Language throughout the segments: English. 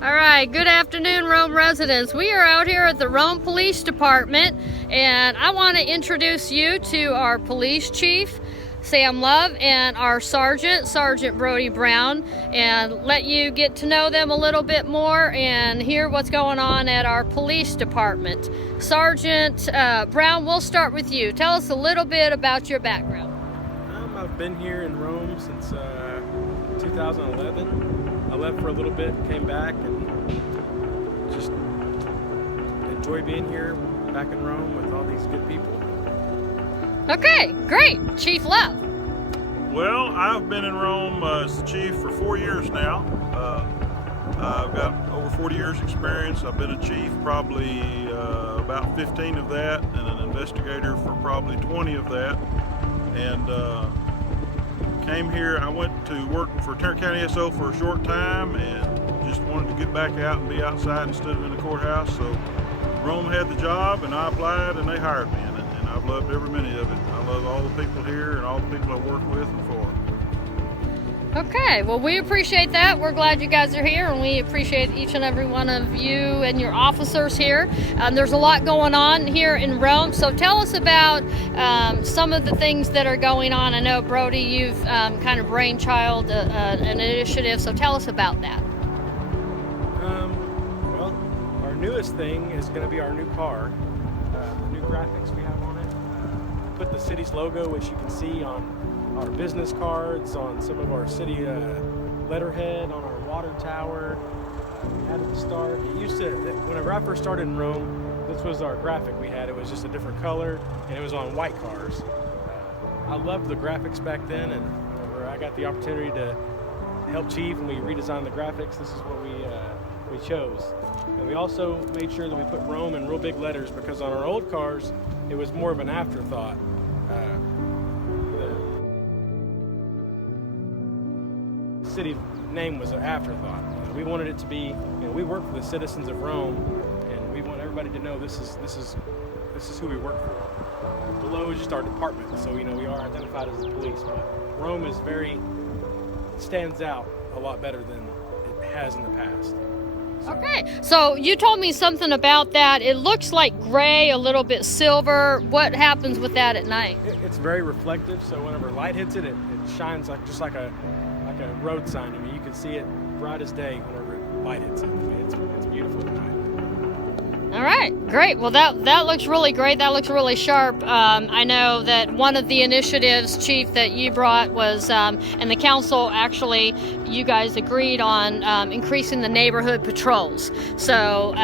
All right, good afternoon, Rhome residents. We are out here at the Rhome Police Department, and I want to introduce you to our police chief, Sam Love, and our Sergeant Brody Brown, and let you get to know them a little bit more and hear what's going on at our police department. Sergeant Brown, we'll start with you. Tell us a little bit about your background. I've been here in Rome since 2011. I left for a little bit, came back, and just enjoy being here back in Rome with all these good people. Okay, great. Chief Love. Well, I've been in Rome as the chief for 4 years now. I've got over 40 years experience. I've been a chief probably about 15 of that, and an investigator for probably 20 of that. And came here. I went to work for Tarrant County SO for a short time and just wanted to get back out and be outside instead of in the courthouse. So Rome had the job and I applied and they hired me, and I've loved every minute of it. I love all the people here and all the people I work with and for. Okay, well, we appreciate that. We're glad you guys are here, and we appreciate each and every one of you and your officers here. There's a lot going on here in Rome, so tell us about some of the things that are going on. I know, Brody, you've kind of brainchild an initiative, so tell us about that. Well, our newest thing is going to be our new car. The new graphics we have on it. Put the city's logo, which you can see on our business cards, on some of our city letterhead, on our water tower. We had it to start. It used to, whenever I first started in Rome, this was our graphic we had. It was just a different color, and it was on white cars. I loved the graphics back then, and whenever I got the opportunity to help Chief and we redesigned the graphics, this is what we chose. And we also made sure that we put Rome in real big letters, because on our old cars, it was more of an afterthought. City name was an afterthought. We wanted it to be, we work for the citizens of Rome, and we want everybody to know this is who we work for. Below is just our department, so we are identified as the police, but Rome stands out a lot better than it has in the past. Okay, so you told me something about that. It looks like gray, a little bit silver. What happens with that at night? It's very reflective, so whenever light hits it, it shines just like a road sign. I mean, you can see it bright as day whenever light hits it. It's beautiful at night. All right, great. Well, that looks really great. That looks really sharp. I know that one of the initiatives, Chief, that you brought was, and the council actually, you guys agreed on increasing the neighborhood patrols. So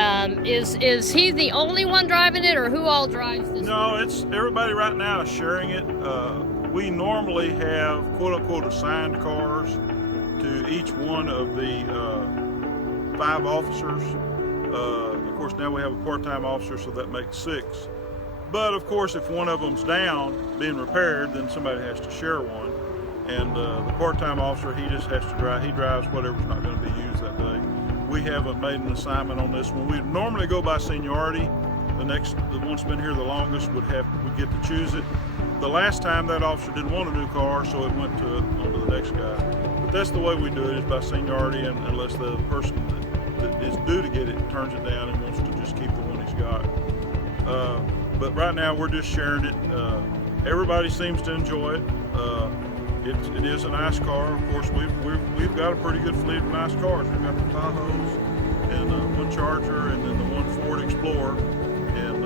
is he the only one driving it, or who all drives this? No, it's everybody right now is sharing it. We normally have quote-unquote assigned cars to each one of the 5 officers. Of course, now we have a part-time officer, so that makes 6. But of course, if one of them's down, being repaired, then somebody has to share one. And the part-time officer, he just has to drive. He drives whatever's not going to be used that day. We haven't made an assignment on this one. We normally go by seniority. The one that's been here the longest would get to choose it. The last time that officer didn't want a new car, so it went on to the next guy. But that's the way we do it, is by seniority, and unless the person that is due to get it turns it down and wants to just keep the one he's got. But right now we're just sharing it. Everybody seems to enjoy it. It is a nice car. Of course, we've got a pretty good fleet of nice cars. We've got the Tahoes and one Charger, and then the one Ford Explorer, and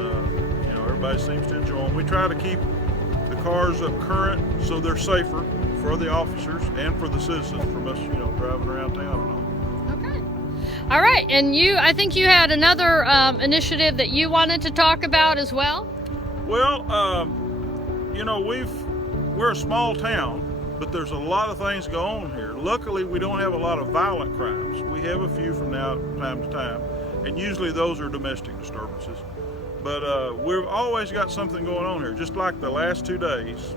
everybody seems to enjoy them. We try to keep the cars up current so they're safer for the officers and for the citizens from us, driving around town and all. Okay. All right, and I think you had another initiative that you wanted to talk about as well? Well, we're a small town, but there's a lot of things go on here. Luckily, we don't have a lot of violent crimes. We have a few from time to time, and usually those are domestic disturbances. But we've always got something going on here, just like the last 2 days.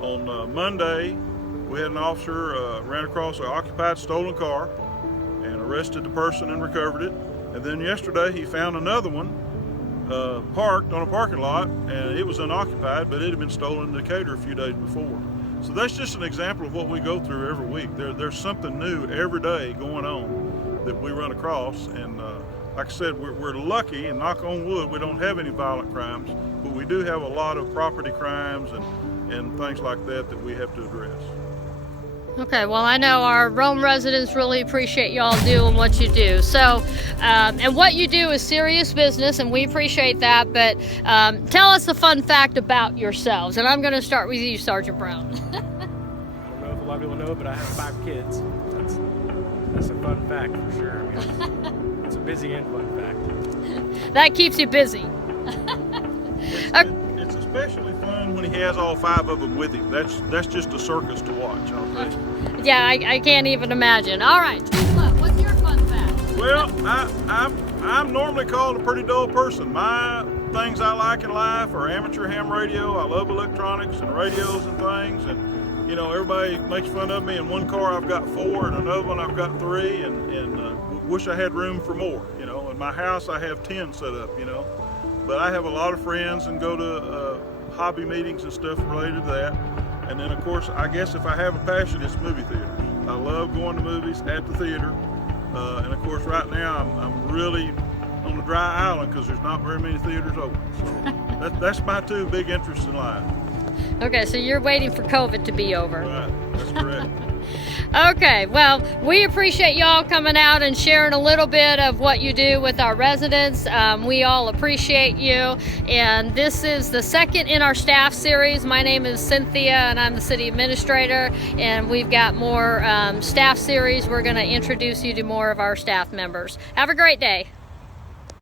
On Monday, we had an officer ran across an occupied stolen car and arrested the person and recovered it. And then yesterday, he found another one parked on a parking lot, and it was unoccupied, but it had been stolen in Decatur a few days before. So that's just an example of what we go through every week. There's something new every day going on. that we run across. And like I said, we're lucky, and knock on wood, we don't have any violent crimes, but we do have a lot of property crimes and things like that that we have to address. Okay, well, I know our Rome residents really appreciate y'all doing what you do. So, and what you do is serious business, and we appreciate that, but tell us a fun fact about yourselves. And I'm going to start with you, Sergeant Brown. I don't know if a lot of people know it, but I have 5 kids. That's a fun fact for sure. I mean, it's a busy and fun fact. That keeps you busy. It's especially fun when he has all 5 of them with him. That's just a circus to watch, I'll tell you. Yeah, I can't even imagine. All right, what's your fun fact? Well, I'm normally called a pretty dull person. My things I like in life are amateur ham radio. I love electronics and radios and things, and you know, everybody makes fun of me. In one car I've got 4, and another one I've got 3, and wish I had room for more. You know, in my house I have 10 set up. You know, but I have a lot of friends and go to hobby meetings and stuff related to that. And then, of course, I guess if I have a passion, it's movie theaters. I love going to movies at the theater. And of course, right now I'm really on a dry island because there's not very many theaters open. So that's my 2 big interests in life. Okay, so you're waiting for COVID to be over. Right, that's correct. Okay, well, we appreciate y'all coming out and sharing a little bit of what you do with our residents. We all appreciate you, and this is the 2nd in our staff series. My name is Cynthia, and I'm the city administrator, and we've got more staff series. We're going to introduce you to more of our staff members. Have a great day.